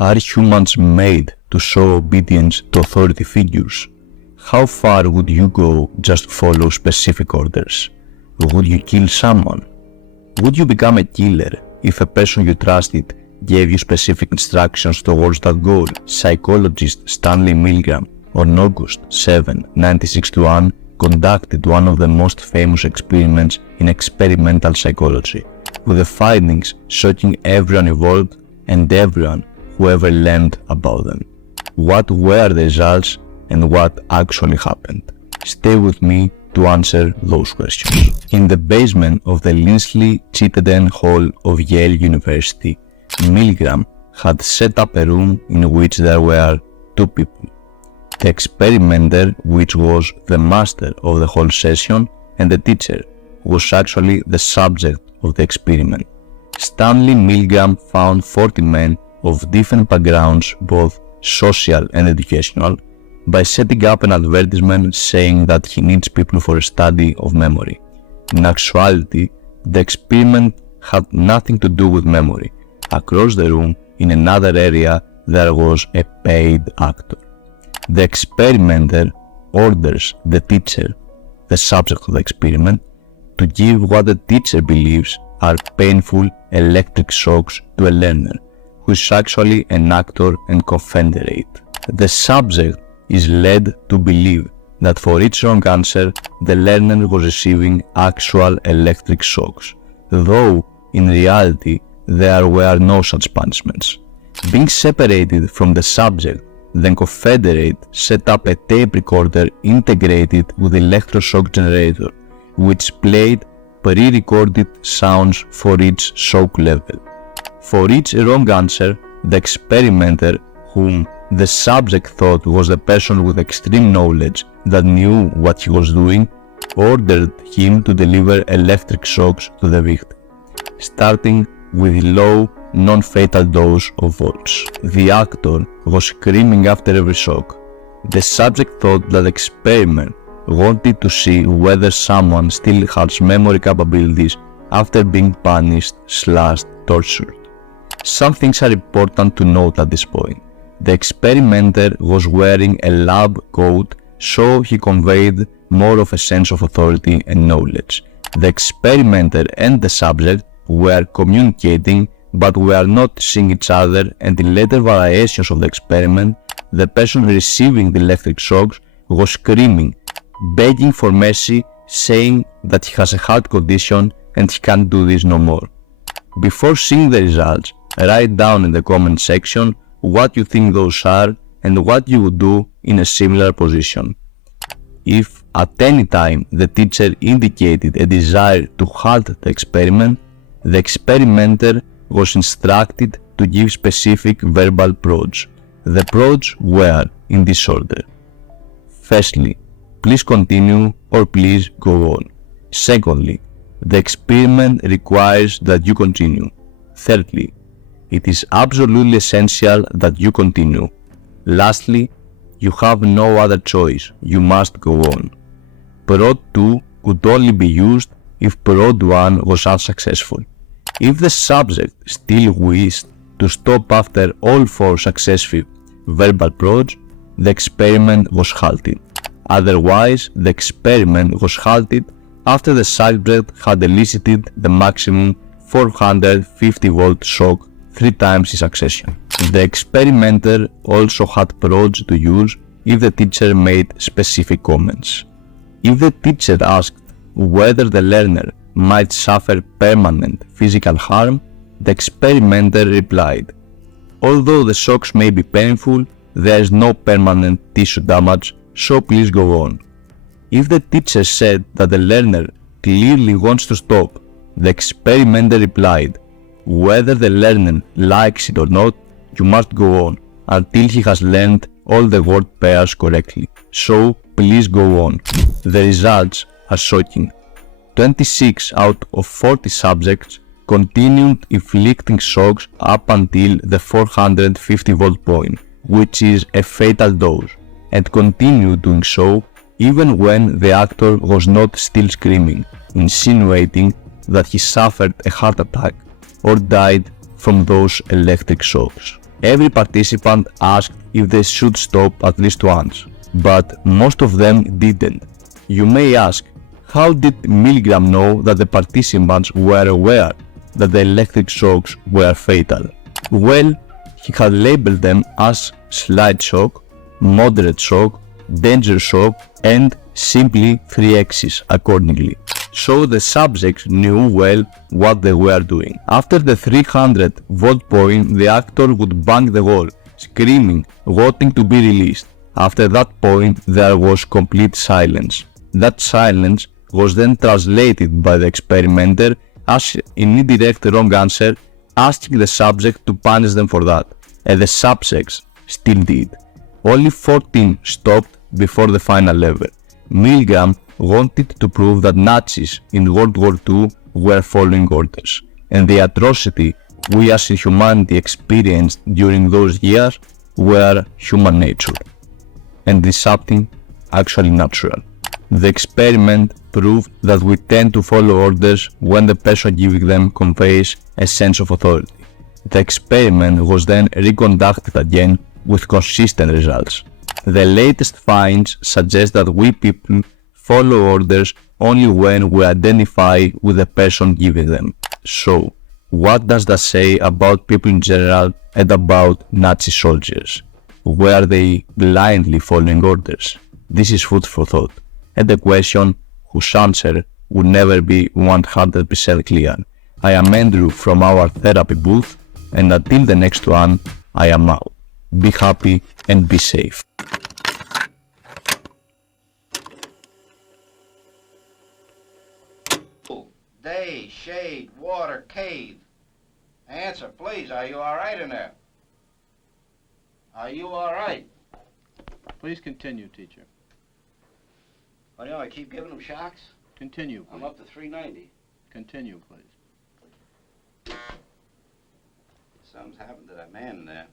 Are humans made to show obedience to authority figures? How far would you go just to follow specific orders? Would you kill someone? Would you become a killer if a person you trusted gave you specific instructions towards that goal? Psychologist Stanley Milgram on August 7, 1961 conducted one of the most famous experiments in experimental psychology, with the findings shocking everyone involved and everyone who ever learned about them. What were the results and what actually happened? Stay with me to answer those questions. In the basement of the Linsley Chittenden Hall of Yale University, Milgram had set up a room in which there were two people. The experimenter, which was the master of the whole session, and the teacher, who was actually the subject of the experiment. Stanley Milgram found 40 men of different backgrounds, both social and educational, by setting up an advertisement saying that he needs people for a study of memory. In actuality, the experiment had nothing to do with memory. Across the room, in another area, there was a paid actor. The experimenter orders the teacher, the subject of the experiment, to give what the teacher believes are painful electric shocks to a learner, who is actually an actor and confederate. The subject is led to believe that for each wrong answer, the learner was receiving actual electric shocks, though in reality there were no such punishments. Being separated from the subject, the confederate set up a tape recorder integrated with electroshock generator, which played pre-recorded sounds for each shock level. For each wrong answer, the experimenter, whom the subject thought was the person with extreme knowledge that knew what he was doing, ordered him to deliver electric shocks to the victim, starting with a low, non-fatal dose of volts. The actor was screaming after every shock. The subject thought that the experiment wanted to see whether someone still has memory capabilities after being punished, tortured. Some things are important to note at this point. The experimenter was wearing a lab coat, so he conveyed more of a sense of authority and knowledge. The experimenter and the subject were communicating, but were not seeing each other, and in later variations of the experiment, the person receiving the electric shocks was screaming, begging for mercy, saying that he has a heart condition and he can't do this no more. Before seeing the results, write down in the comment section what you think those are and what you would do in a similar position. If at any time the teacher indicated a desire to halt the experiment, the experimenter was instructed to give specific verbal prods. The prods were in this order. Firstly, please continue or please go on. Secondly, the experiment requires that you continue. Thirdly, it is absolutely essential that you continue. Lastly, you have no other choice, you must go on. Prod 2 could only be used if prod 1 was unsuccessful. If the subject still wished to stop after all 4 successive verbal prods, the experiment was halted. Otherwise, the experiment was halted after the subject had elicited the maximum 450 volt shock 3 times in succession. The experimenter also had prods to use if the teacher made specific comments. If the teacher asked whether the learner might suffer permanent physical harm, the experimenter replied, "Although the shocks may be painful, there is no permanent tissue damage, so please go on." If the teacher said that the learner clearly wants to stop, the experimenter replied, "Whether the learner likes it or not, you must go on until he has learned all the word pairs correctly, so please go on." The results are shocking. 26 out of 40 subjects continued inflicting shocks up until the 450 volt point, which is a fatal dose, and continued doing so even when the actor was not still screaming, insinuating that he suffered a heart attack or died from those electric shocks. Every participant asked if they should stop at least once, but most of them didn't. You may ask, how did Milgram know that the participants were aware that the electric shocks were fatal? Well, he had labeled them as slight shock, moderate shock, danger shock, and simply 3X's accordingly. So the subjects knew well what they were doing. After the 300-volt point, the actor would bang the wall, screaming, wanting to be released. After that point, there was complete silence. That silence was then translated by the experimenter as an indirect wrong answer, asking the subject to punish them for that, and the subjects still did. Only 14 stopped before the final level. Milgram wanted to prove that Nazis in World War II were following orders, and the atrocity we as humanity experienced during those years were human nature, and is something actually natural. The experiment proved that we tend to follow orders when the person giving them conveys a sense of authority. The experiment was then reconducted again with consistent results. The latest finds suggest that we people follow orders only when we identify with the person giving them. So, what does that say about people in general and about Nazi soldiers? Were they blindly following orders? This is food for thought, and a question whose answer will never be 100% clear. I am Andrew from our therapy booth, and until the next one, I am out. Be happy and be safe. Day, shade, water, cave. Answer, please. Are you all right in there? Are you all right? Please continue, teacher. Well, you know, I keep giving them shocks. Continue, please. I'm up to 390. Continue, please. Something's happened to that man in there.